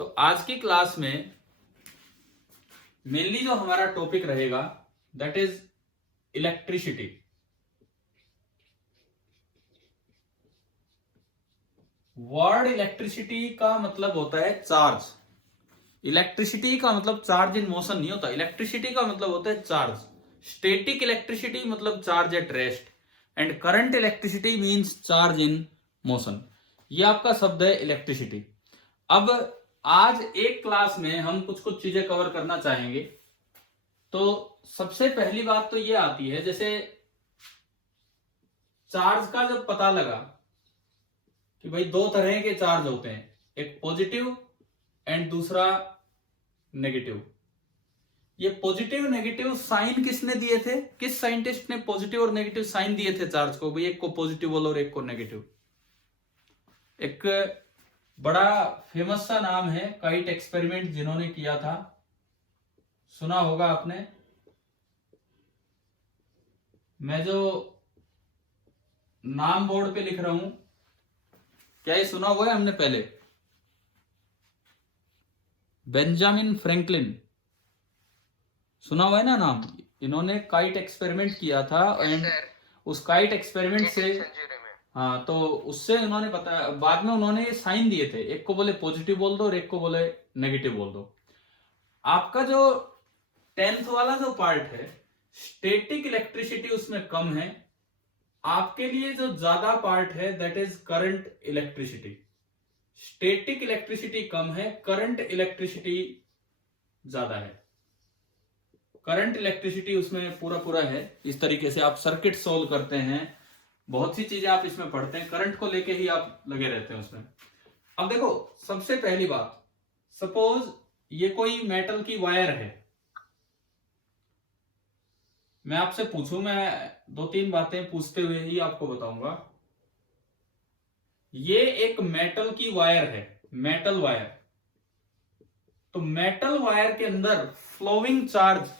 तो आज की क्लास में मेनली जो हमारा टॉपिक रहेगा that is electricity. Word electricity का मतलब होता है चार्ज। इलेक्ट्रिसिटी का मतलब चार्ज इन मोशन नहीं होता, इलेक्ट्रिसिटी का मतलब होता है चार्ज। स्टैटिक इलेक्ट्रिसिटी मतलब charge at rest and current electricity means charge in motion. ये आपका शब्द है इलेक्ट्रिसिटी। अब आज एक क्लास में हम कुछ कुछ चीजें कवर करना चाहेंगे। तो सबसे पहली बात तो ये आती है, जैसे चार्ज का जब पता लगा कि भाई दो तरह के चार्ज होते हैं, एक पॉजिटिव एंड दूसरा नेगेटिव। ये पॉजिटिव नेगेटिव साइन किसने दिए थे? किस साइंटिस्ट ने पॉजिटिव और नेगेटिव साइन दिए थे चार्ज को? भाई एक को पॉजिटिव बोलो और एक को नेगेटिव। एक बड़ा फेमस सा नाम है काइट एक्सपेरिमेंट, जिन्होंने किया था, सुना होगा आपने। मैं जो नाम बोर्ड पे लिख रहा हूं, क्या ये सुना हुआ है हमने पहले? बेंजामिन फ्रैंकलिन, सुना हुआ है ना नाम? इन्होंने काइट एक्सपेरिमेंट किया था एंड उस काइट एक्सपेरिमेंट से, हाँ, तो उससे उन्होंने बताया, बाद में उन्होंने ये साइन दिए थे, एक को बोले पॉजिटिव बोल दो और एक को बोले नेगेटिव बोल दो। आपका जो 10th वाला जो पार्ट है, स्टैटिक इलेक्ट्रिसिटी उसमें कम है। आपके लिए जो ज्यादा पार्ट है that is current electricity. Static electricity कम है, करंट इलेक्ट्रिसिटी ज्यादा है। करंट इलेक्ट्रिसिटी उसमें पूरा पूरा है। इस तरीके से आप सर्किट सोल्व करते हैं, बहुत सी चीजें आप इसमें पढ़ते हैं, करंट को लेके ही आप लगे रहते हैं उसमें। अब देखो, सबसे पहली बात, सपोज ये कोई मेटल की वायर है। मैं आपसे पूछूं, मैं दो तीन बातें पूछते हुए ही आपको बताऊंगा। ये एक मेटल की वायर है, मेटल वायर। तो मेटल वायर के अंदर फ्लोइंग चार्ज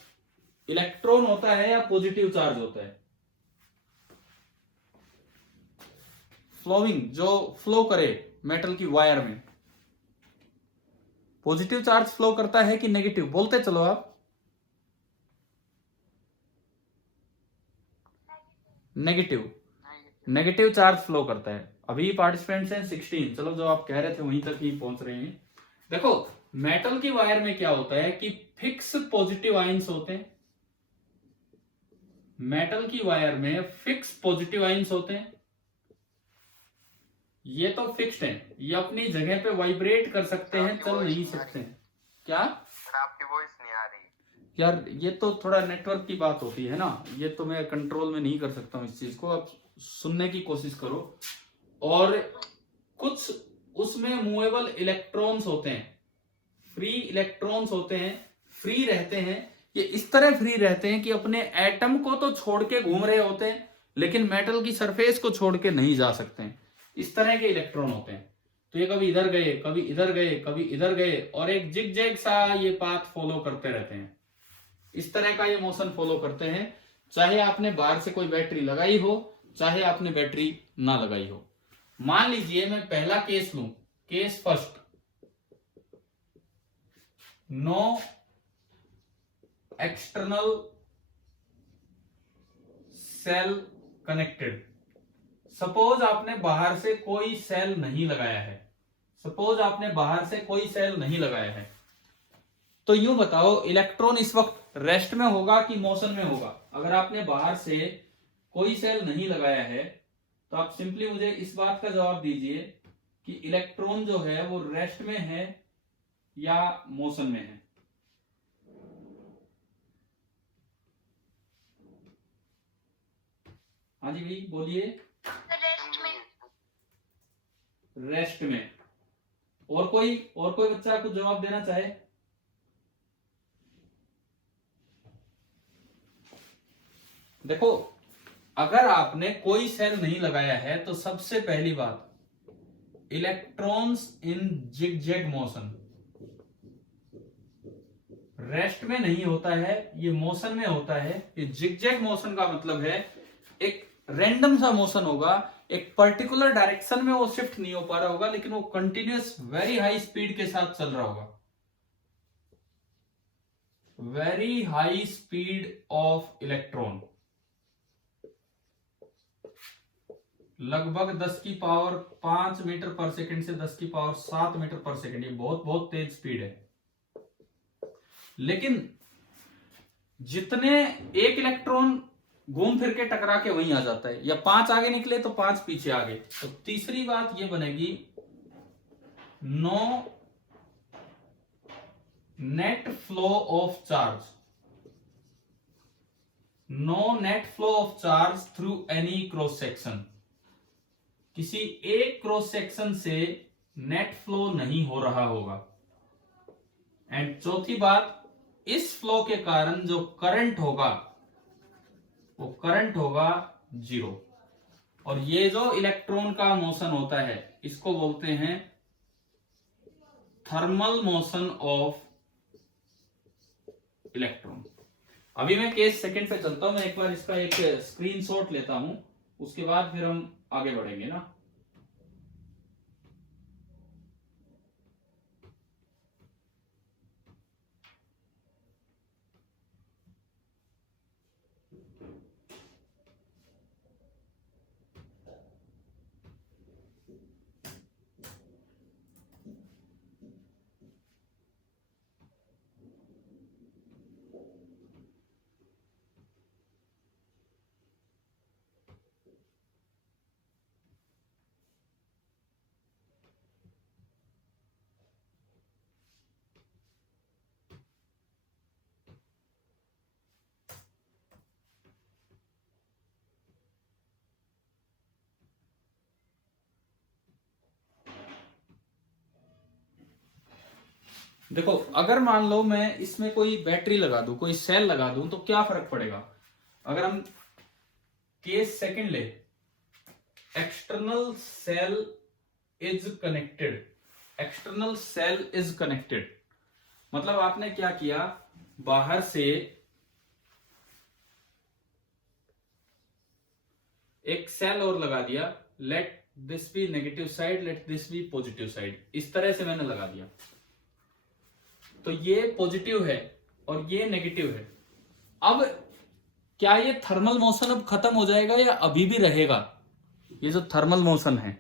इलेक्ट्रॉन होता है या पॉजिटिव चार्ज होता है? फ्लोइंग, जो फ्लो करे मेटल की वायर में, पॉजिटिव चार्ज फ्लो करता है कि नेगेटिव? बोलते चलो आप। नेगेटिव, नेगेटिव चार्ज फ्लो करता है। अभी पार्टिसिपेंट्स हैं 16, चलो जो आप कह रहे थे वहीं तक ही पहुंच रहे हैं। देखो, मेटल की वायर में क्या होता है कि फिक्स पॉजिटिव आयंस होते हैं। मेटल की वायर में फिक्स पॉजिटिव आयंस होते हैं। ये तो फिक्स्ड है, ये अपनी जगह पे वाइब्रेट कर सकते हैं, चल नहीं सकते हैं। क्या आपकी वॉइस नहीं आ रही यार? ये तो थोड़ा नेटवर्क की बात होती है ना, ये तो मैं कंट्रोल में नहीं कर सकता हूँ इस चीज को। आप सुनने की कोशिश करो। और कुछ उसमें मूवेबल इलेक्ट्रॉन्स होते हैं, फ्री इलेक्ट्रॉन्स होते हैं, फ्री रहते हैं। ये इस तरह फ्री रहते हैं कि अपने एटम को तो छोड़ के घूम रहे होते हैं, लेकिन मेटल की सरफेस को छोड़ के नहीं जा सकते हैं। इस तरह के इलेक्ट्रॉन होते हैं। तो ये कभी इधर गए, कभी इधर गए, कभी इधर गए, और एक जिग जैग सा ये पाथ फॉलो करते रहते हैं। इस तरह का ये मोशन फॉलो करते हैं, चाहे आपने बाहर से कोई बैटरी लगाई हो, चाहे आपने बैटरी ना लगाई हो। मान लीजिए मैं पहला केस लूं, case first, no external cell connected. Suppose आपने बाहर से कोई सेल नहीं लगाया है, सपोज आपने बाहर से कोई सेल नहीं लगाया है, तो यूं बताओ इलेक्ट्रॉन इस वक्त रेस्ट में होगा कि मोशन में होगा? अगर आपने बाहर से कोई सेल नहीं लगाया है तो आप सिंपली मुझे इस बात का जवाब दीजिए कि इलेक्ट्रॉन जो है वो रेस्ट में है या मोशन में है? हाँ जी भाई बोलिए। रेस्ट में। और कोई बच्चा कुछ जवाब देना चाहे? देखो, अगर आपने कोई सेल नहीं लगाया है तो सबसे पहली बात, electrons in zigzag motion, rest में नहीं होता है, ये मोशन में होता है। ये जिगजैग मोशन का मतलब है एक रैंडम सा मोशन होगा एक पर्टिकुलर डायरेक्शन में वो शिफ्ट नहीं हो पा रहा होगा, लेकिन वो कंटिन्यूअस वेरी हाई स्पीड के साथ चल रहा होगा, very high speed of electron, लगभग 10 की पावर 5 मीटर पर सेकंड से 10 की पावर 7 मीटर पर सेकंड, ये बहुत बहुत तेज स्पीड है। लेकिन जितने एक इलेक्ट्रॉन घूम फिर के टकरा के वहीं आ जाता है, या 5 आगे निकले तो 5 पीछे आगे। तो तीसरी बात ये बनेगी, no net flow of charge, no net flow of charge through any cross section, किसी एक क्रॉस सेक्शन से नेट फ्लो नहीं हो रहा होगा। एंड चौथी बात, इस फ्लो के कारण जो करंट होगा वो करंट होगा 0। और ये जो इलेक्ट्रॉन का मोशन होता है इसको बोलते हैं थर्मल मोशन ऑफ इलेक्ट्रॉन। अभी मैं केस सेकंड पे चलता हूं, मैं एक बार इसका एक स्क्रीनशॉट लेता हूं, उसके बाद फिर हम आगे बढ़ेंगे ना। देखो, अगर मान लो मैं इसमें कोई बैटरी लगा दूं, कोई सेल लगा दूं, तो क्या फर्क पड़ेगा। अगर हम केस सेकंड ले, external cell is connected, external cell is connected, मतलब आपने क्या किया, बाहर से एक सेल और लगा दिया, let this be negative side, let this be positive side, इस तरह से मैंने लगा दिया। तो ये पॉजिटिव है और ये नेगेटिव है। अब क्या ये थर्मल मोशन अब खत्म हो जाएगा या अभी भी रहेगा। ये जो थर्मल मोशन है,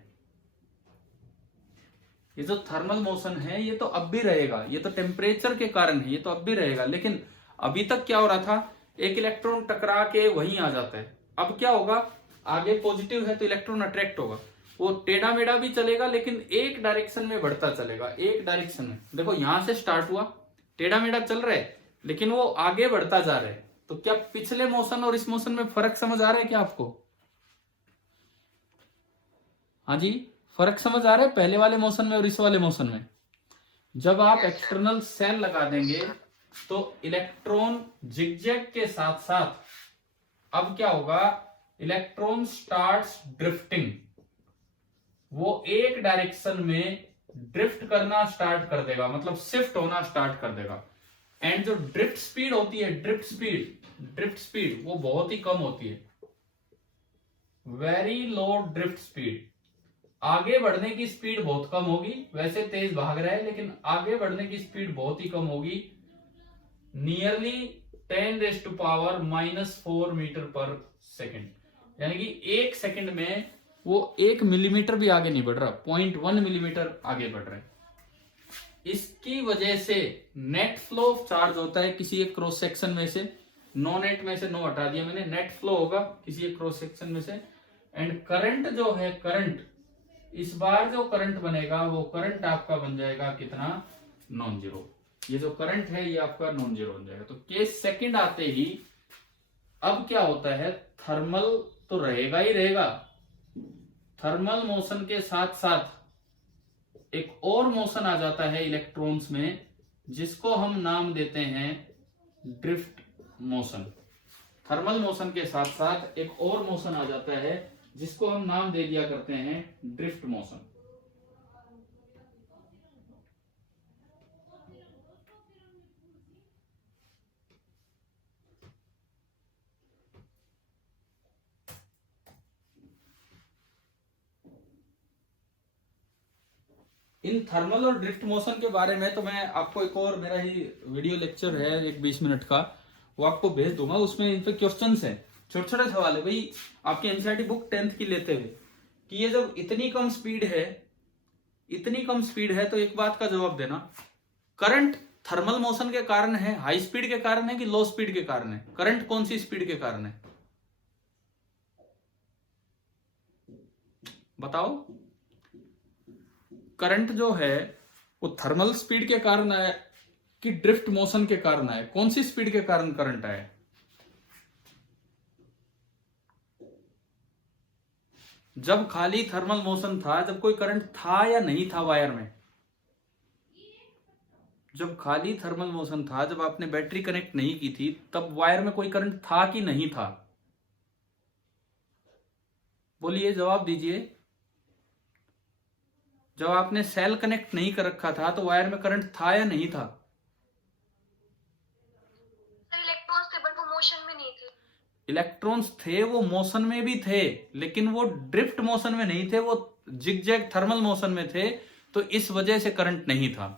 ये जो थर्मल मोशन है ये तो अब भी रहेगा, ये तो टेम्परेचर के कारण है, ये तो अब भी रहेगा। लेकिन अभी तक क्या हो रहा था, एक इलेक्ट्रॉन टकरा के वहीं आ जाता है। अब क्या होगा, आगे पॉजिटिव है तो इलेक्ट्रॉन अट्रैक्ट होगा, वो टेढ़ा मेढ़ा भी चलेगा लेकिन एक डायरेक्शन में बढ़ता चलेगा, एक डायरेक्शन में। देखो यहां से स्टार्ट हुआ, टेढ़ा मेढ़ा चल रहा है लेकिन वो आगे बढ़ता जा रहा है। तो क्या पिछले मोशन और इस मोशन में फर्क समझ आ रहा है क्या आपको। हाँ जी, फर्क समझ आ रहा है पहले वाले मोशन में और इस वाले मोशन में। जब आप एक्सटर्नल सेल लगा देंगे तो इलेक्ट्रॉन जिगजैग के साथ साथ अब क्या होगा, इलेक्ट्रॉन स्टार्ट्स ड्रिफ्टिंग, वो एक डायरेक्शन में ड्रिफ्ट करना स्टार्ट कर देगा, मतलब शिफ्ट होना स्टार्ट कर देगा। एंड जो ड्रिफ्ट स्पीड होती है, ड्रिफ्ट स्पीड वो बहुत ही कम होती है, वेरी लो ड्रिफ्ट स्पीड। आगे बढ़ने की स्पीड बहुत कम होगी, वैसे तेज भाग रहा है लेकिन आगे बढ़ने की स्पीड बहुत ही कम होगी, नियरली 10⁻⁻⁴ मीटर पर सेकेंड। यानी कि एक सेकंड में वो 1 मिलीमीटर भी आगे नहीं बढ़ रहा, 0.1 मिलीमीटर आगे बढ़ रहा है। इसकी वजह से नेट फ्लो ऑफ चार्ज होता है किसी एक क्रॉस सेक्शन में से, नो नेट में से नो हटा दिया मैंने, नेट फ्लो होगा किसी एक क्रॉस सेक्शन में से। एंड करंट जो है, करंट इस बार जो करंट बनेगा वो करंट आपका बन जाएगा कितना, नॉन जीरो। ये जो करंट है ये आपका नॉन जीरो बन जाएगा। तो केस सेकंड आते ही अब क्या होता है, थर्मल तो रहेगा ही रहेगा, थर्मल मोशन के साथ साथ एक और मोशन आ जाता है इलेक्ट्रॉन्स में, जिसको हम नाम देते हैं ड्रिफ्ट मोशन। थर्मल मोशन के साथ साथ एक और मोशन आ जाता है जिसको हम नाम दे दिया करते हैं ड्रिफ्ट मोशन। इन थर्मल और ड्रिफ्ट मोशन के बारे में तो मैं आपको एक और मेरा ही वीडियो लेक्चर है एक 20 मिनट का, वो आपको भेज दूंगा। उसमें इन पे क्वेश्चंस हैं, छोटे छोटे सवाल है भाई आपकी एनसीईआरटी बुक 10th की लेते हुए, कि ये जब इतनी कम स्पीड है तो एक बात का जवाब देना, करंट थर्मल मोशन के कारण है, हाई स्पीड के कारण है कि लो स्पीड के कारण है? करंट कौन सी स्पीड के कारण है बताओ? करंट जो है वो थर्मल स्पीड के कारण आया कि ड्रिफ्ट मोशन के कारण आया? कौन सी स्पीड के कारण करंट आया? जब खाली थर्मल मोशन था, जब कोई करंट था या नहीं था वायर में? जब खाली थर्मल मोशन था, जब आपने बैटरी कनेक्ट नहीं की थी, तब वायर में कोई करंट था कि नहीं था? बोलिए, जवाब दीजिए। जब आपने सेल कनेक्ट नहीं कर रखा था तो वायर में करंट था या नहीं था? इलेक्ट्रॉन्स थे बट वो मोशन में नहीं थे। इलेक्ट्रॉन्स थे, वो मोशन में भी थे, लेकिन वो ड्रिफ्ट मोशन में नहीं थे, वो जिगजैग थर्मल मोशन में थे, तो इस वजह से करंट नहीं था।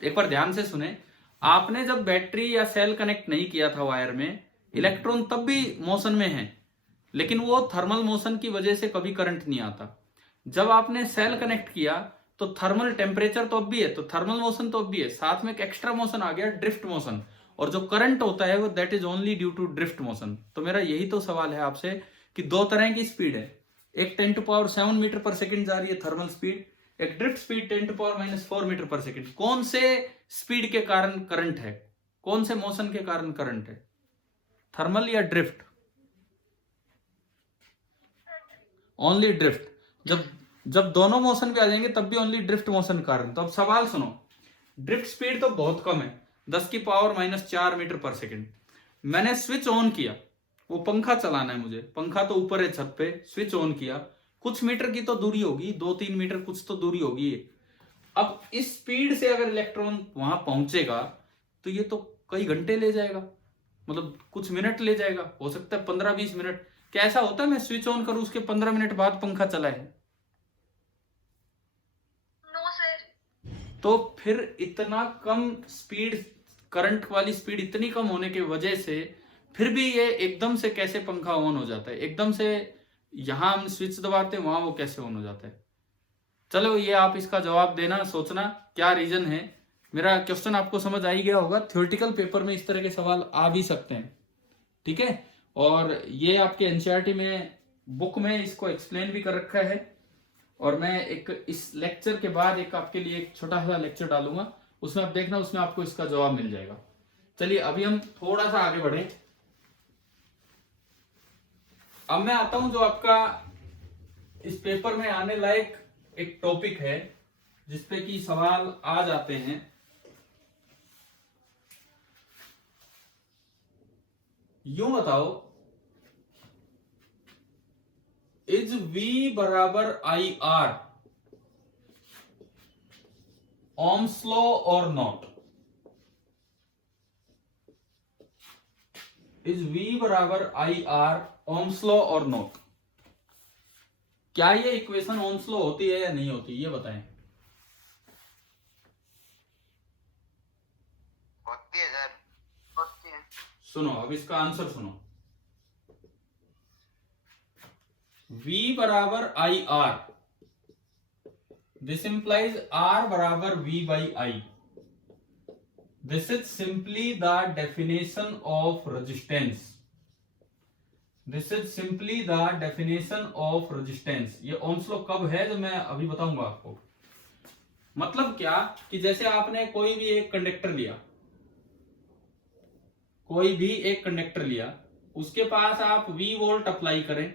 एक बार ध्यान से सुने, आपने जब बैटरी या सेल कनेक्ट नहीं किया था वायर में, इलेक्ट्रॉन तब भी मोशन में है, लेकिन वो थर्मल मोशन की वजह से कभी करंट नहीं आता। जब आपने सेल कनेक्ट किया तो थर्मल टेम्परेचर तो अब भी है, तो थर्मल मोशन तो अब भी है, साथ में एक एक्स्ट्रा मोशन आ गया, ड्रिफ्ट मोशन, और जो करंट होता है वो that is only due to drift motion. तो मेरा यही तो सवाल है आपसे कि दो तरह की स्पीड है, एक 10⁻⁷ मीटर पर सेकंड जा रही है थर्मल स्पीड, एक ड्रिफ्ट स्पीड 10⁻⁻⁴ मीटर पर सेकंड। कौन से स्पीड के कारण करंट है? कौन से मोशन के कारण करंट है? थर्मल या ड्रिफ्ट? Only drift. जब जब दोनों मोशन पे आ जाएंगे तब भी ओनली ड्रिफ्ट मोशन कारण। तो अब सवाल सुनो, ड्रिफ्ट स्पीड तो बहुत कम है, 10⁻⁴ मीटर पर सेकंड। मैंने स्विच ऑन किया, वो पंखा चलाना है मुझे, पंखा तो ऊपर है छत पे, स्विच ऑन किया, कुछ मीटर की तो दूरी होगी, 2-3 मीटर कुछ तो दूरी होगी। अब इस स्पीड से अगर इलेक्ट्रॉन वहां पहुंचेगा तो ये तो कई घंटे ले जाएगा, मतलब कुछ मिनट ले जाएगा, हो सकता है 15-20 मिनट। क्या ऐसा होता है मैं स्विच ऑन करूं उसके 15 मिनट बाद पंखा चला है? No sir. तो फिर इतना कम स्पीड, करंट वाली स्पीड इतनी कम होने की वजह से फिर भी ये एकदम से कैसे पंखा ऑन हो जाता है? एकदम से यहां हम स्विच दबाते हैं, वहां वो कैसे ऑन हो जाता है? चलो ये आप इसका जवाब देना, सोचना क्या रीजन है। मेरा क्वेश्चन आपको समझ आ ही गया होगा, थ्योरेटिकल पेपर में इस तरह के सवाल आ भी सकते हैं, ठीक है? और ये आपके एनसीईआरटी में बुक में इसको एक्सप्लेन भी कर रखा है, और मैं एक इस लेक्चर के बाद एक आपके लिए एक छोटा सा लेक्चर डालूंगा, उसमें आप देखना, उसमें आपको इसका जवाब मिल जाएगा। चलिए अभी हम थोड़ा सा आगे बढ़े। अब मैं आता हूं जो आपका इस पेपर में आने लायक एक टॉपिक है जिसपे कि सवाल आ जाते हैं। यूं बताओ, इज V बराबर IR ओम्स लॉ और नॉट? इज V बराबर IR ओम्स लॉ और नॉट? क्या ये इक्वेशन ओम्स लॉ होती है या नहीं होती, ये बताएं। होती है सर। होती है। सुनो, अब इसका आंसर सुनो। V बराबर IR, दिस इंप्लाइज R बराबर V by I। This is simply the definition of resistance. This is simply the definition of resistance. ये ओम्स लॉ कब है जो मैं अभी बताऊंगा आपको। मतलब क्या कि जैसे आपने कोई भी एक कंडक्टर लिया, कोई भी एक कंडक्टर लिया, उसके पास आप V वोल्ट अप्लाई करें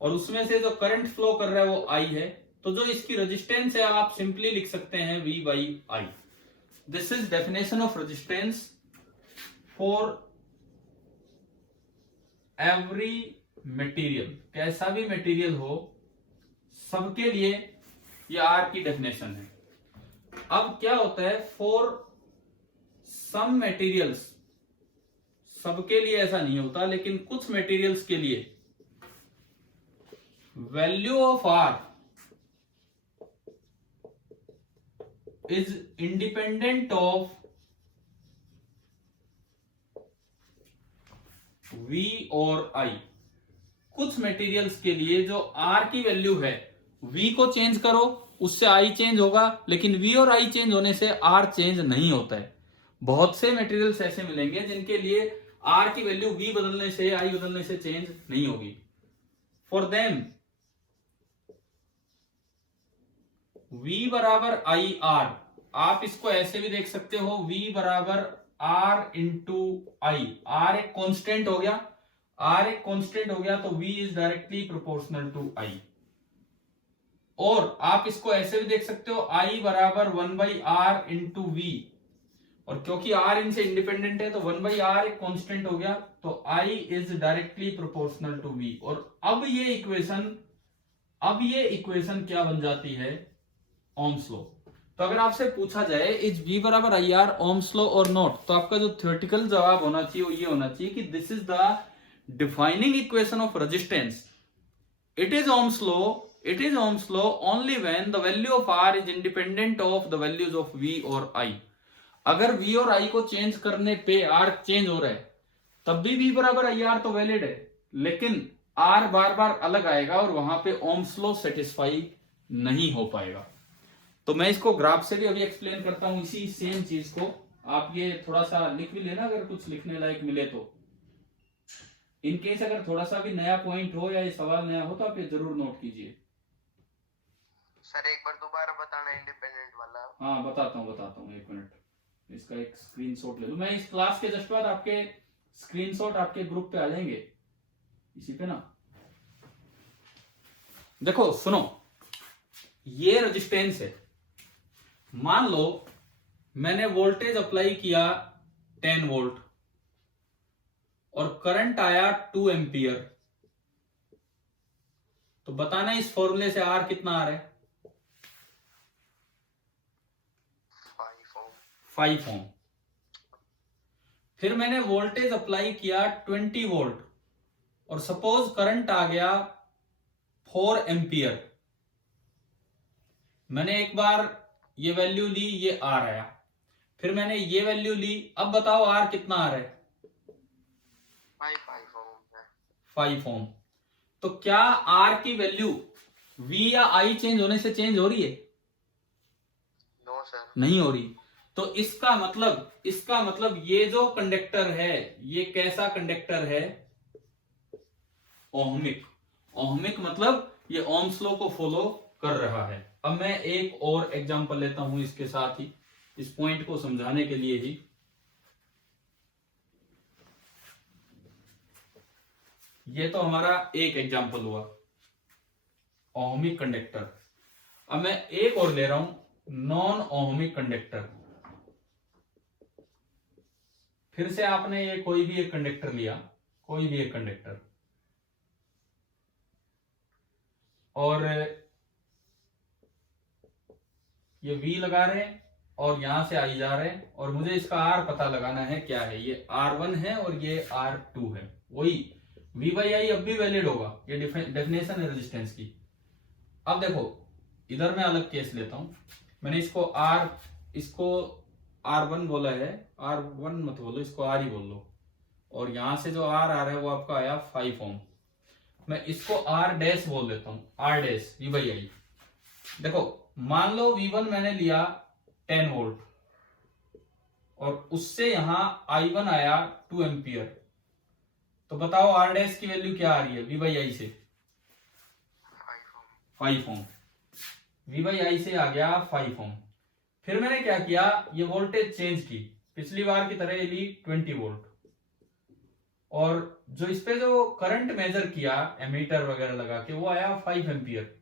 और उसमें से जो करंट फ्लो कर रहा है वो I है, तो जो इसकी रेजिस्टेंस है आप सिंपली लिख सकते हैं V by I। This is definition of resistance for every material. कैसा भी मटेरियल हो, सबके लिए ये R की डेफिनेशन है। अब क्या होता है, फॉर सम मटेरियल्स, सबके लिए ऐसा नहीं होता, लेकिन कुछ मटेरियल्स के लिए value of R is independent of V और I। कुछ मटेरियल्स के लिए जो R की वैल्यू है, V को चेंज करो उससे I चेंज होगा, लेकिन V और I चेंज होने से R चेंज नहीं होता है। बहुत से मटेरियल्स ऐसे मिलेंगे जिनके लिए R की वैल्यू V बदलने से, I बदलने से चेंज नहीं होगी। फॉर देम V बराबर आई आर, आप इसको ऐसे भी देख सकते हो, V बराबर R इंटू आई। R एक कांस्टेंट हो गया, R एक कांस्टेंट हो गया तो V is directly proportional to I। और आप इसको ऐसे भी देख सकते हो, I बराबर 1/R इंटू V, और क्योंकि R इनसे इंडिपेंडेंट है तो 1/R एक कांस्टेंट हो गया तो I is directly proportional to V। और अब ये इक्वेशन क्या बन जाती है? Ohm's law. तो अगर आपसे पूछा जाए इज V बराबर आई आर ओम्स लॉ और नॉट, तो आपका जो थ्योरेटिकल जवाब होना चाहिए वो ये होना चाहिए कि this is the defining equation of resistance. It is Ohm's law only when the value of R is independent of the values of V और I। अगर V और I को चेंज करने पे R चेंज हो रहा है तब भी V बराबर आई आर तो वैलिड है, लेकिन R बार बार अलग आएगा और वहां पे ओम्स लॉ सेटिस्फाई नहीं हो पाएगा। तो मैं इसको ग्राफ से भी अभी एक्सप्लेन करता हूं, इसी सेम चीज को। आप ये थोड़ा सा लिख भी लेना अगर कुछ लिखने लायक मिले तो। इन केस अगर थोड़ा सा भी नया पॉइंट हो या ये सवाल नया हो तो आप ये जरूर नोट कीजिए। सर एक बार दोबारा बताना इंडिपेंडेंट वाला। हाँ बताता हूँ, एक मिनट, इसका एक स्क्रीनशॉट ले लूं। मैं इस क्लास के जस्ट बाद आपके स्क्रीनशॉट आपके ग्रुप पे आ जाएंगे इसी पे ना। देखो सुनो, ये रेजिस्टेंस है। मान लो मैंने वोल्टेज अप्लाई किया 10 वोल्ट और करंट आया 2 एम्पियर, तो बताना इस फॉर्मूले से R कितना आ रहा है? 5 ओम। फिर मैंने वोल्टेज अप्लाई किया 20 वोल्ट और सपोज करंट आ गया 4 एम्पियर। मैंने एक बार ये वैल्यू ली, ये R आया, फिर मैंने ये वैल्यू ली, अब बताओ R कितना आ रहा है? 5 ओम। तो क्या R की वैल्यू V या I चेंज होने से चेंज हो रही है? नो सर, नहीं हो रही। तो इसका मतलब ये जो कंडक्टर है ये कैसा कंडक्टर है? ओहमिक मतलब ये ओम्स लॉ को फॉलो कर रहा है। अब मैं एक और एग्जांपल लेता हूं इसके साथ ही, इस पॉइंट को समझाने के लिए ही। ये तो हमारा एक एग्जांपल हुआ ओहमिक कंडक्टर। अब मैं एक और ले रहा हूं नॉन ओहमिक कंडक्टर। फिर से आपने ये कोई भी एक कंडक्टर लिया, कोई भी एक कंडक्टर, और ये V लगा रहे हैं और यहां से आई जा रहे हैं, और मुझे इसका R पता लगाना है क्या है। ये R1 है और ये R2 है। वही V/I अब भी वैलिड होगा, ये डेफिनेशन है रेजिस्टेंस की। अब देखो इधर मैं अलग केस लेता हूं। मैंने इसको R1 बोला है, R1 मत बोलो, इसको R ही बोल लो, और यहां से जो R आ रहा है वो आपका आया 5 ओम। मैं इसको R डैश बोल देता हूं, R डैश V/I। देखो मान लो V1 मैंने लिया 10 वोल्ट और उससे यहां I1 आया 2 एम्पियर, तो बताओ R डैश की वैल्यू क्या आ रही है V/I से? 5 ओम। V/I से आ गया 5 ओम। फिर मैंने क्या किया, ये वोल्टेज चेंज की, पिछली बार की तरह ली 20 वोल्ट, और जो इस पे जो करंट मेजर किया एमीटर वगैरह लगा के वो आया 5 एम्पियर।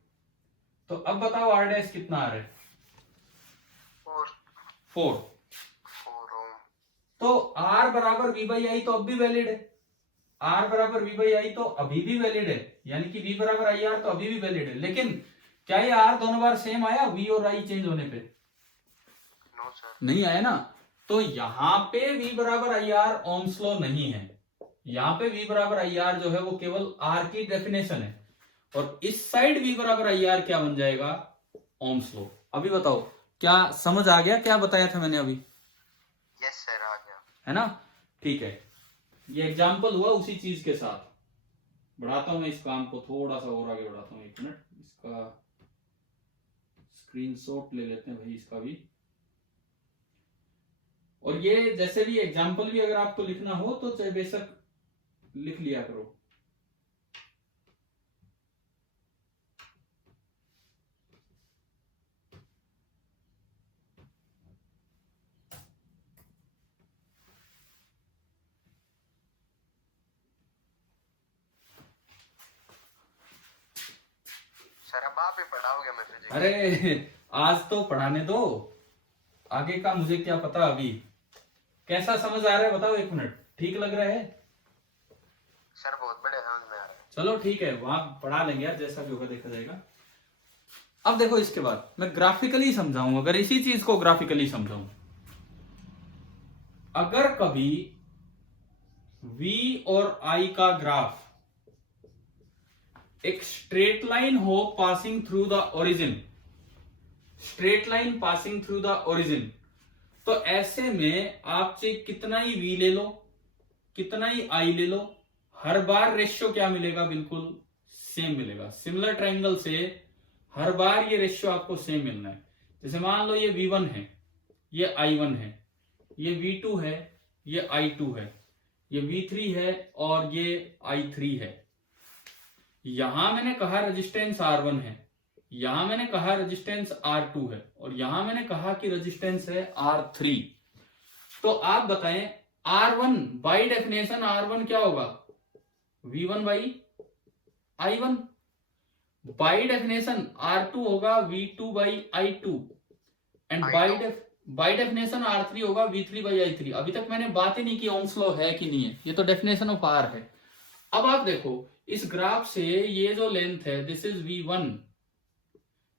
तो अब बताओ R डैश कितना आ रहा है? 4। तो R बराबर V/I तो अब भी वैलिड है, R बराबर V/I तो अभी भी वैलिड है, यानी कि V बराबर IR तो अभी भी वैलिड है। लेकिन क्या ये R दोनों बार सेम आया V और I चेंज होने पे? नो सर, नहीं आया ना। तो यहां पे V बराबर IR ओम्स लॉ नहीं है, यहां पे V बराबर IR जो है वो केवल R की डेफिनेशन है, और इस साइड V बराबर IR क्या बन जाएगा? Ohm's law. अभी बताओ क्या समझ आ गया क्या बताया था मैंने अभी? यस सर, आ गया। है ना? ठीक है, ये एग्जाम्पल हुआ उसी चीज के साथ। बढ़ाता हूं मैं इस काम को थोड़ा सा और आगे बढ़ाता हूँ, एक मिनट, इसका स्क्रीनशॉट ले लेते हैं भाई इसका भी। और ये जैसे भी एग्जाम्पल भी अगर आपको लिखना हो तो चाहे बेशक लिख लिया करो। सर अब आप ही पढ़ाओगे मैं फिजिक्स? अरे आज तो पढ़ाने दो, आगे का मुझे क्या पता। अभी कैसा समझ आ रहा है बताओ, एक मिनट, ठीक लग रहा है? सर बहुत बड़े समझ में आ रहा है। चलो ठीक है, वहां पढ़ा लेंगे यार, जैसा भी होगा देखा जाएगा। अब देखो इसके बाद मैं ग्राफिकली समझाऊं, अगर इसी चीज को ग्राफिकली समझाऊं, अगर कभी v और i का ग्राफ एक स्ट्रेट लाइन हो passing through the origin, straight line passing through the origin, तो ऐसे में आप चाहे कितना ही v ले लो, कितना ही i ले लो, हर बार रेशियो क्या मिलेगा? बिल्कुल सेम मिलेगा। सिमिलर ट्रायंगल से हर बार ये रेशियो आपको सेम मिलना है। जैसे मान लो ये v1 है, ये i1 है, ये v2 है, ये i2 है, ये v3 है और ये i3 है। यहां मैंने कहा रेजिस्टेंस R1 है, यहां मैंने कहा रेजिस्टेंस R2 है और यहां मैंने कहा कि रेजिस्टेंस है R3। तो आप बताएं R1 बाय डेफिनेशन R1 क्या होगा? V1 by I1। By definition R2 होगा V2 by I2 and by definition R3 होगा V3 बाई I3। अभी तक मैंने बात ही नहीं की ओम्स लॉ है कि नहीं है, ये तो डेफिनेशन ऑफ R है। अब आप देखो इस ग्राफ से ये जो लेंथ है दिस इज V1,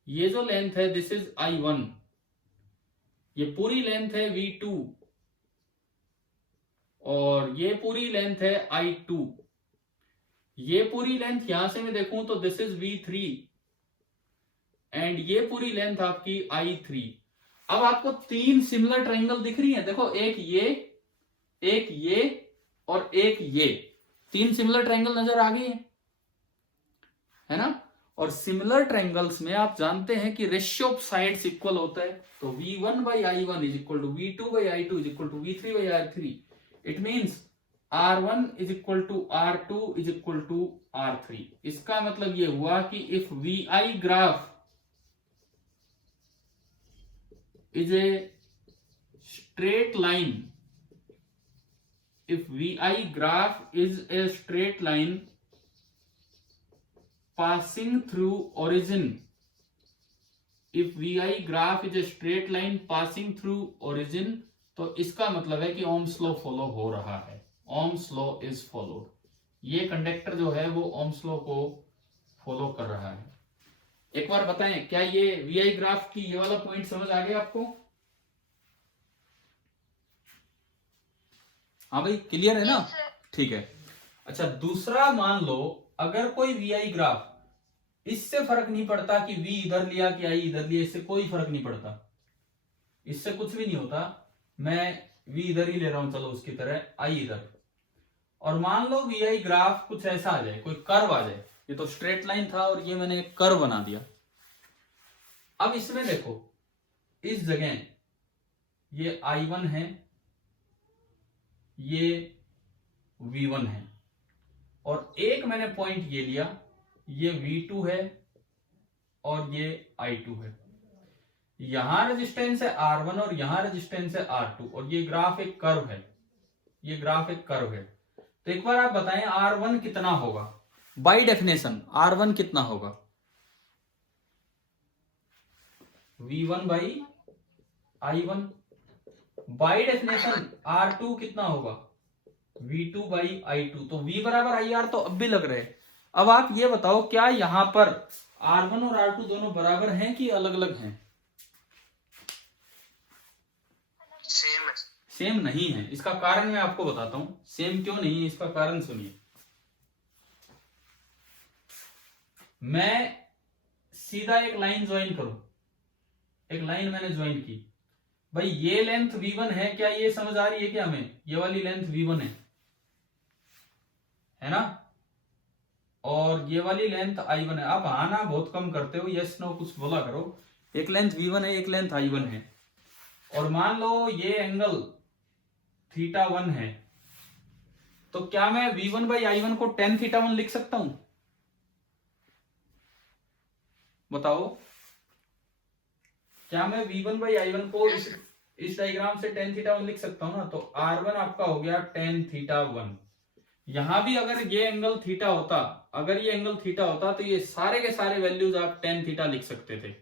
ये जो लेंथ है दिस इज I1, ये पूरी लेंथ है V2 और ये पूरी लेंथ है I2, ये पूरी लेंथ यहां से मैं देखूं तो दिस इज V3 एंड ये पूरी लेंथ आपकी I3। अब आपको तीन सिमिलर ट्रायंगल दिख रही हैं, देखो एक ये और एक ये, तीन सिमिलर ट्रायंगल नजर आ गई है ना? और सिमिलर ट्रायंगल्स में आप जानते हैं कि रेशियो ऑफ साइड्स इक्वल होता है, तो V1 by I1 is equal to V2 by I2 is equal to V3 by R3। It means R1 is equal to R2 is equal to R3। इसका मतलब ये हुआ कि if VI graph is a straight line, if VI graph is a straight line passing through origin, if VI graph is a straight line passing through origin, तो इसका मतलब है कि ओम्स लॉ फॉलो हो रहा है, ओम्स लॉ इज फॉलोड। ये conductor जो है वो ओम्स लॉ को फॉलो कर रहा है। एक बार बताएं क्या ये VI ग्राफ की ये वाला पॉइंट समझ आ गया आपको? हाँ भाई क्लियर है ना? ठीक है। अच्छा दूसरा मान लो अगर कोई VI ग्राफ, इससे फर्क नहीं पड़ता कि V इधर लिया कि I इधर लिया, इससे कोई फर्क नहीं पड़ता, इससे कुछ भी नहीं होता, मैं V इधर ही ले रहा हूं, चलो उसकी तरह I इधर, और मान लो VI ग्राफ कुछ ऐसा आ जाए, कोई कर्व आ जाए, ये तो स्ट्रेट लाइन था और ये मैंने एक कर्व बना दिया। अब इसमें देखो इस जगह ये I1 है, ये V1 है और एक मैंने पॉइंट ये लिया, ये V2 है और ये I2 है। यहां रेजिस्टेंस है R1 और यहां रेजिस्टेंस है R2 और ये ग्राफ एक कर्व है, ये ग्राफ एक कर्व है। तो एक बार आप बताएं R1 कितना होगा? बाय डेफिनेशन R1 कितना होगा? V1 by I1। By definition R2 कितना होगा? V2 by I2। तो V बराबर IR तो अब भी लग रहे हैं। अब आप ये बताओ क्या यहां पर R1 और R2 दोनों बराबर हैं कि अलग अलग हैं? सेम है। सेम नहीं है। इसका कारण मैं आपको बताता हूं, सेम क्यों नहीं है इसका कारण सुनिए। मैं सीधा एक लाइन ज्वाइन करूं, एक लाइन मैंने ज्वाइन की, भाई ये लेंथ V1 है क्या, ये समझ आ रही है क्या हमें, ये वाली लेंथ V1 है ना, और ये वाली लेंथ I1 है। आप हाँ ना बहुत कम करते हो, यस नो कुछ बोला करो। एक लेंथ V1 है, एक लेंथ I1 है, और मान लो ये एंगल θ1 है, तो क्या मैं V1/I1 को tan θ1 लिख सकता हूं, बताओ, क्या मैं V1/I1 को इस डायग्राम से tan θ1 लिख सकता हूं ना, तो R1 आपका हो गया tan θ1। यहां भी अगर ये एंगल थीटा होता, अगर ये एंगल थीटा होता, तो ये सारे के सारे वैल्यूज आप tan θ लिख सकते थे,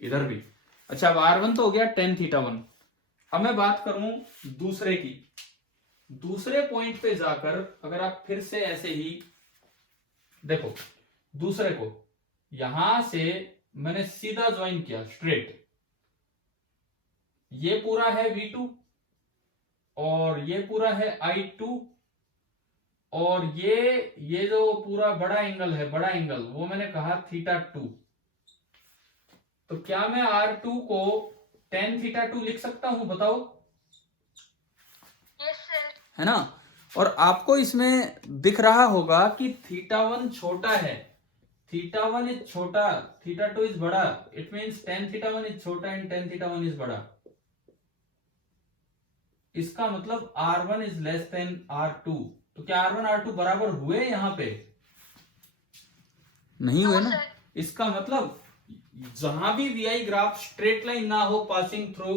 इधर भी। अच्छा, अब R1 तो हो गया tan θ1। अब मैं बात करूं दूसरे की, दूसरे पॉइंट पे जाकर अगर आप फिर से ऐसे ही देखो, दूसरे को यहां से मैंने सीधा ज्वाइन किया स्ट्रेट, ये पूरा है V2 और ये पूरा है I2, और ये जो पूरा बड़ा एंगल है, बड़ा एंगल वो मैंने कहा θ2, तो क्या मैं R2 को tan θ2 लिख सकता हूं, बताओ, यस सर। है ना। और आपको इसमें दिख रहा होगा कि θ1 छोटा है, θ1 इज छोटा, θ2 इज बड़ा, इट मींस tan θ1 इज छोटा एंड tan θ1 इज बड़ा। इसका मतलब R1 is less than R2। तो क्या R1 R2 बराबर हुए यहां पे, नहीं हुए नो ना। सर। इसका मतलब जहां भी VI ग्राफ स्ट्रेट लाइन ना हो पासिंग थ्रू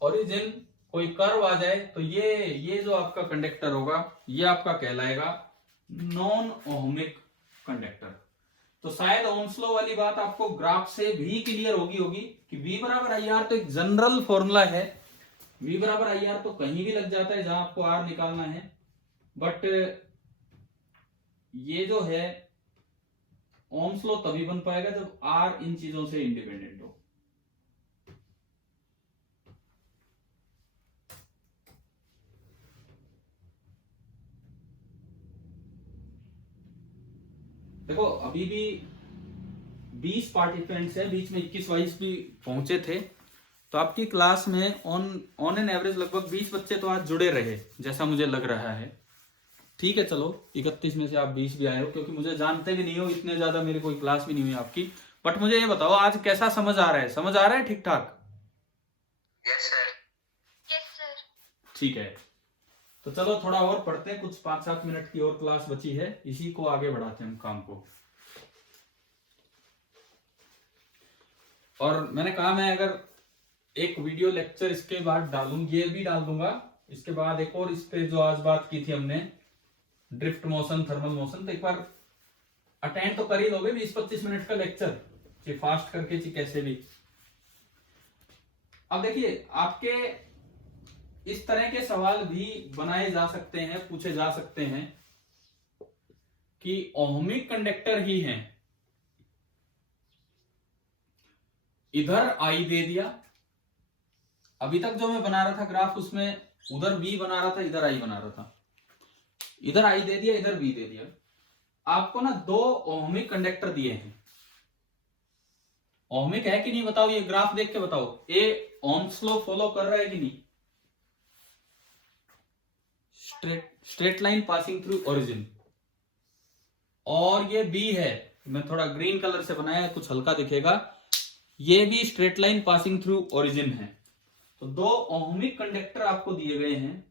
ओरिजिन, कोई कर्व आ जाए, तो ये जो आपका कंडक्टर होगा, ये आपका कहलाएगा नॉन ओहमिक कंडक्टर। तो शायद ओम्स लॉ वाली बात आपको ग्राफ से भी क्लियर होगी कि V बराबर आई आर तो एक जनरल फॉर्मूला है, V बराबर आई आर तो कहीं भी लग जाता है जहां आपको R निकालना है, बट ये जो है ओम्स लॉ तभी बन पाएगा जब R इन चीजों से इंडिपेंडेंट हो। देखो अभी भी 20 पार्टिसिपेंट्स है, बीच में 21-22 भी पहुंचे थे, तो आपकी क्लास में ऑन एन एवरेज लगभग 20 बच्चे तो आज जुड़े रहे जैसा मुझे लग रहा है। ठीक है, चलो 31 में से आप 20 भी आए हो, क्योंकि मुझे जानते भी नहीं हो, इतने ज्यादा मेरी कोई क्लास भी नहीं हुई आपकी। बट मुझे ये बताओ आज कैसा समझ आ रहा है, समझ आ रहा है ठीक ठाक? Yes sir. Yes sir. ठीक है, तो चलो थोड़ा और पढ़ते हैं, कुछ 5-7 मिनट की और क्लास बची है, इसी को आगे बढ़ाते हैं हम काम को। और मैंने कहा मैं अगर एक वीडियो लेक्चर इसके बाद डालूं, ये भी डाल दूंगा, इसके बाद एक और इस पे जो आज बात की थी हमने ड्रिफ्ट मोशन, थर्मल मोशन, तो एक बार अटेंड तो कर ही लोगे 20-25 मिनट का लेक्चर, चाहे फास्ट करके चाहे कैसे भी। अब देखिए आपके इस तरह के सवाल भी बनाए जा सकते हैं, पूछे जा सकते हैं कि ओहमिक कंडक्टर ही हैं, इधर आई दे दिया, अभी तक जो मैं बना रहा था ग्राफ उसमें उधर V बना रहा था, इधर I बना रहा था, इधर I दे दिया, इधर V दे दिया। आपको ना 2 ओहमिक कंडक्टर दिए हैं, ओहमिक है कि नहीं बताओ, ये ग्राफ देख के बताओ, ए ओम्स लॉ फॉलो कर रहा है कि नहीं, straight line passing through origin, और ये B है, मैं थोड़ा ग्रीन कलर से बनाया है, कुछ हल्का दिखेगा, ये भी straight line passing through origin है। तो 2 ओहमिक कंडक्टर आपको दिए गए हैं,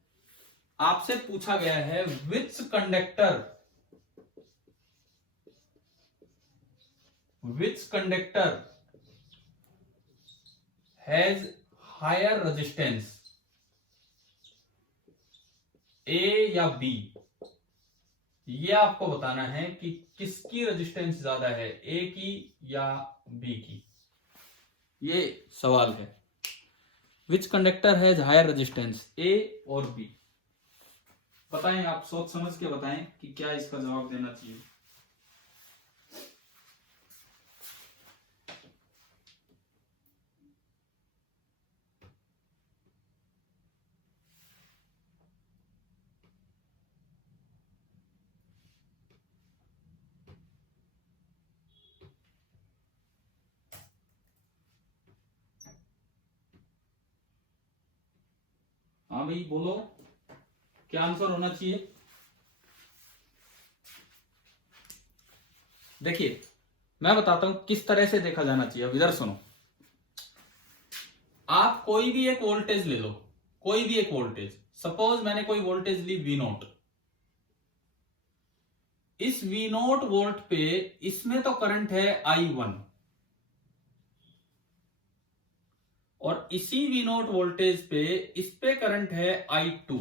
आपसे पूछा गया है विच कंडक्टर हैज हायर रेजिस्टेंस, ए या बी, ये आपको बताना है कि किसकी रेजिस्टेंस ज्यादा है, ए की या बी की, ये सवाल है। विच कंडक्टर हैज हायर रेजिस्टेंस, ए और बी, बताएं आप, सोच समझ के बताएं कि क्या इसका जवाब देना चाहिए। भाई बोलो, क्या आंसर होना चाहिए? देखिए मैं बताता हूं किस तरह से देखा जाना चाहिए। अब इधर सुनो, आप कोई भी एक वोल्टेज ले लो, कोई भी एक वोल्टेज, सपोज मैंने कोई वोल्टेज ली V0। इस V0 वोल्ट पे इसमें तो करंट है I1 और इसी V0 वोल्टेज पे इस पे करंट है I2।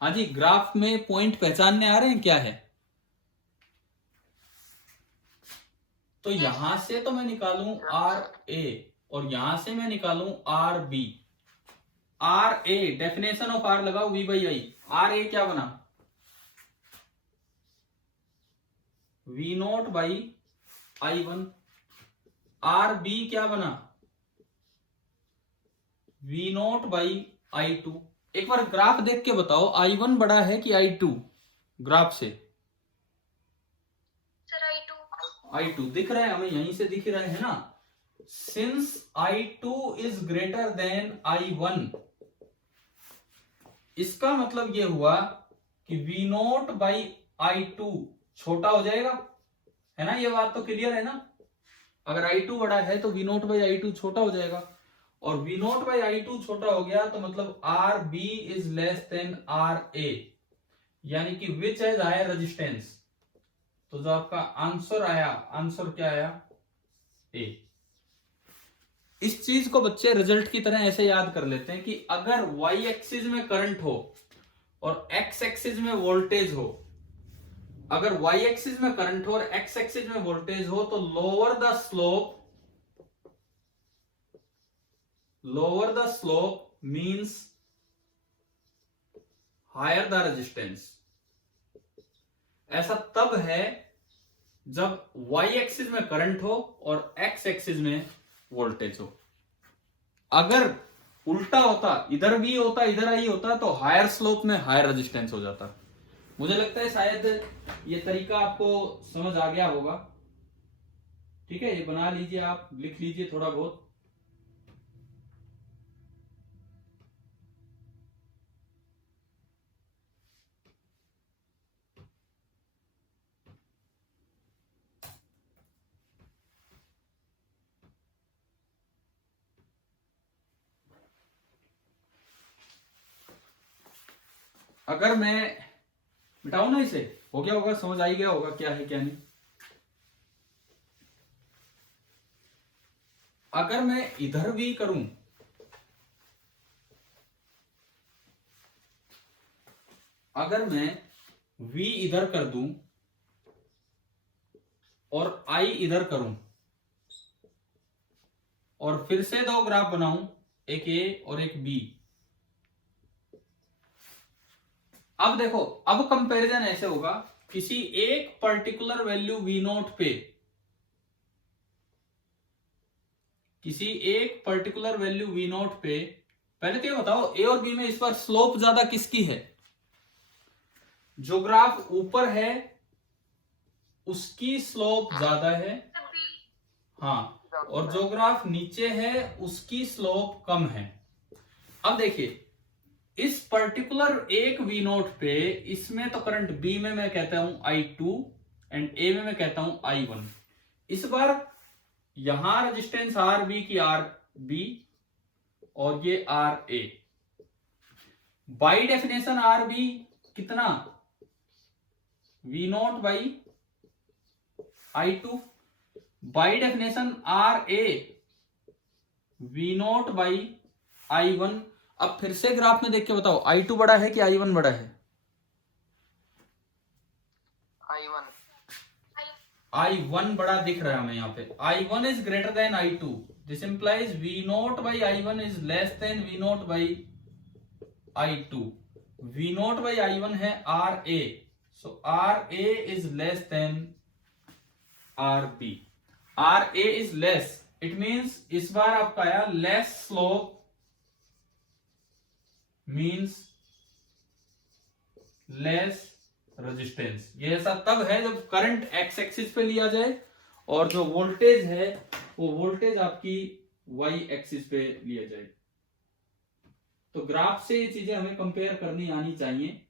हाँ जी, ग्राफ में पॉइंट पहचानने आ रहे हैं क्या है? तो यहां से तो मैं निकालूं RA और यहां से मैं निकालूं RB। RA definition of R लगाओ V/I। RA क्या बना? V0/I1। RB क्या बना? V0/I2। एक बार ग्राफ देख के बताओ, I1 बड़ा है कि I2 ग्राफ से? Sir I2। I2 दिख रहा है हमें, यहीं से दिख रहा है ना। Since I2 is greater than I1, इसका मतलब यह हुआ कि V0/I2 छोटा हो जाएगा, है ना? ये बात तो क्लियर है ना? अगर I2 बड़ा है तो V0/I2 छोटा हो जाएगा, और V0/I2 छोटा हो गया तो मतलब RB is less than RA, यानी कि विच हैज हायर रेजिस्टेंस। तो जो आपका आंसर आया, आंसर क्या आया? A। इस चीज को बच्चे रिजल्ट की तरह ऐसे याद कर लेते हैं कि अगर Y एक्सिस में करंट हो और X एक्सिस में वोल्टेज हो, अगर Y एक्सिस में करंट हो और X एक्सिस में वोल्टेज हो, तो lower the slope means higher the resistance. ऐसा तब है जब Y एक्सिस में करंट हो और X एक्सिस में वोल्टेज हो। अगर उल्टा होता, इधर भी होता इधर आई होता, तो हायर स्लोप में हायर रेजिस्टेंस हो जाता। मुझे लगता है शायद ये तरीका आपको समझ आ गया होगा। ठीक है, ये बना लीजिए, आप लिख लीजिए थोड़ा बहुत। अगर मैं मिटाऊं ना इसे, हो गया होगा, समझ आ ही गया होगा क्या है क्या नहीं। अगर मैं इधर भी करूं, अगर मैं V इधर कर दूं और I इधर करूं और फिर से दो ग्राफ बनाऊं, एक A और एक B। अब देखो, अब कंपैरिजन ऐसे होगा, किसी एक पर्टिकुलर वैल्यू V0 पे, किसी एक पर्टिकुलर वैल्यू V0 पे, पहले तो ये बताओ A और B में इस बार स्लोप ज्यादा किसकी है? जो ग्राफ ऊपर है उसकी स्लोप ज्यादा है, हाँ, और जो ग्राफ नीचे है उसकी स्लोप कम है। अब देखिए, इस पर्टिकुलर एक V0 पे, इसमें तो करंट B में मैं कहता हूं I2 एंड A में मैं कहता हूं I1। इस बार यहां रेजिस्टेंस RB की RB और ये RA। बाई डेफिनेशन RB कितना? V0/I2। By definition RA V0/I1। अब फिर से ग्राफ में देख के बताओ, I2 बड़ा है कि I1 बड़ा है? I1। I1 बड़ा दिख रहा है हमें यहाँ पे। I1 is greater than I2, this implies V0/I1 is less than V0/I2। V0/I1 है RA, so RA is less than RB। RA is less, it means इस बार आपका आया less slope means less resistance. ये ऐसा तब है जब करंट एक्स एक्सिस पे लिया जाए और जो वोल्टेज है वो वोल्टेज आपकी वाई एक्सिस पे लिया जाए। तो ग्राफ से ये चीजें हमें कंपेयर करनी आनी चाहिए।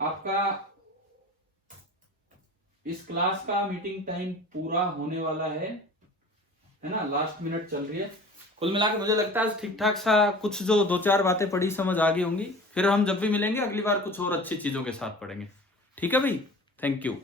आपका इस क्लास का मीटिंग टाइम पूरा होने वाला है ना, लास्ट मिनट चल रही है। कुल मिला के मुझे लगता है ठीक ठाक सा कुछ जो 2-4 बातें पढ़ी समझ आ गई होंगी। फिर हम जब भी मिलेंगे अगली बार कुछ और अच्छी चीजों के साथ पढ़ेंगे। ठीक है भाई, थैंक यू।